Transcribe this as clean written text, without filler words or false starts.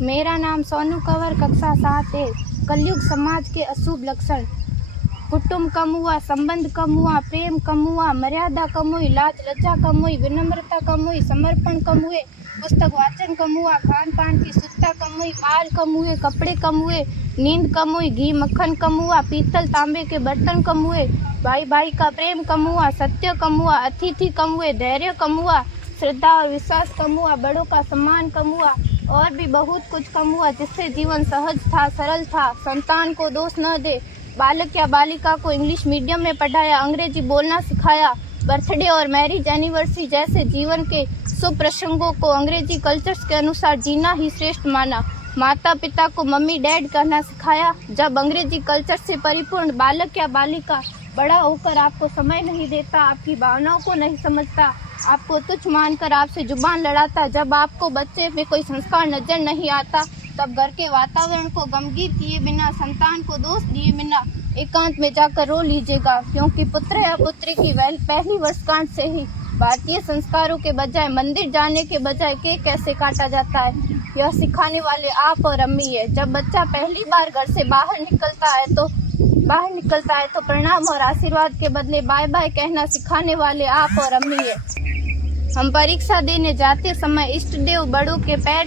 मेरा नाम सोनू कंवर, कक्षा 7 है। कलयुग समाज के अशुभ लक्षण। कुटुंब कम हुआ, संबंध कम हुआ, प्रेम कम हुआ, मर्यादा कम हुई, लाज लज्जा कम हुई, विनम्रता कम हुई, समर्पण कम हुए, पुस्तक वाचन कम हुआ, खान पान की शुद्धता कम हुई, बाल कम हुए, कपड़े कम हुए, नींद कम हुई, घी मक्खन कम हुआ, पीतल तांबे के बर्तन कम हुए, भाई भाई का प्रेम कम हुआ, सत्य कम हुआ, अतिथि कम हुए, धैर्य कम हुआ, श्रद्धा और विश्वास कम हुआ, बड़ों का सम्मान कम हुआ और भी बहुत कुछ कम हुआ जिससे जीवन सहज था, सरल था। संतान को दोष न दे। बालक या बालिका को इंग्लिश मीडियम में पढ़ाया, अंग्रेजी बोलना सिखाया। बर्थडे और मैरिज एनिवर्सरी जैसे जीवन के शुभ प्रसंगों को अंग्रेजी कल्चर्स के अनुसार जीना ही श्रेष्ठ माना। माता पिता को मम्मी डैड कहना सिखाया। जब अंग्रेजी कल्चर से परिपूर्ण बालक या बालिका बड़ा होकर आपको समय नहीं देता, आपकी भावनाओं को नहीं समझता, आपको तुच्छ मानकर आपसे जुबान लड़ाता, जब आपको बच्चे में कोई संस्कार नजर नहीं आता, तब घर के वातावरण को गमगीत किए बिना, संतान को दोष दिए बिना एकांत में जाकर रो लीजिएगा, क्योंकि पुत्र या पुत्री की पहली वर्षगांठ से ही भारतीय संस्कारों के बजाय, मंदिर जाने के बजाय केक कैसे काटा जाता है, यह सिखाने वाले आप और अम्मी है। जब बच्चा पहली बार घर से बाहर निकलता है तो प्रणाम और आशीर्वाद के बदले बाय बाय कहना सिखाने वाले आप और अम्मी है। हम परीक्षा देने जाते समय इष्ट देव बड़ों के पैर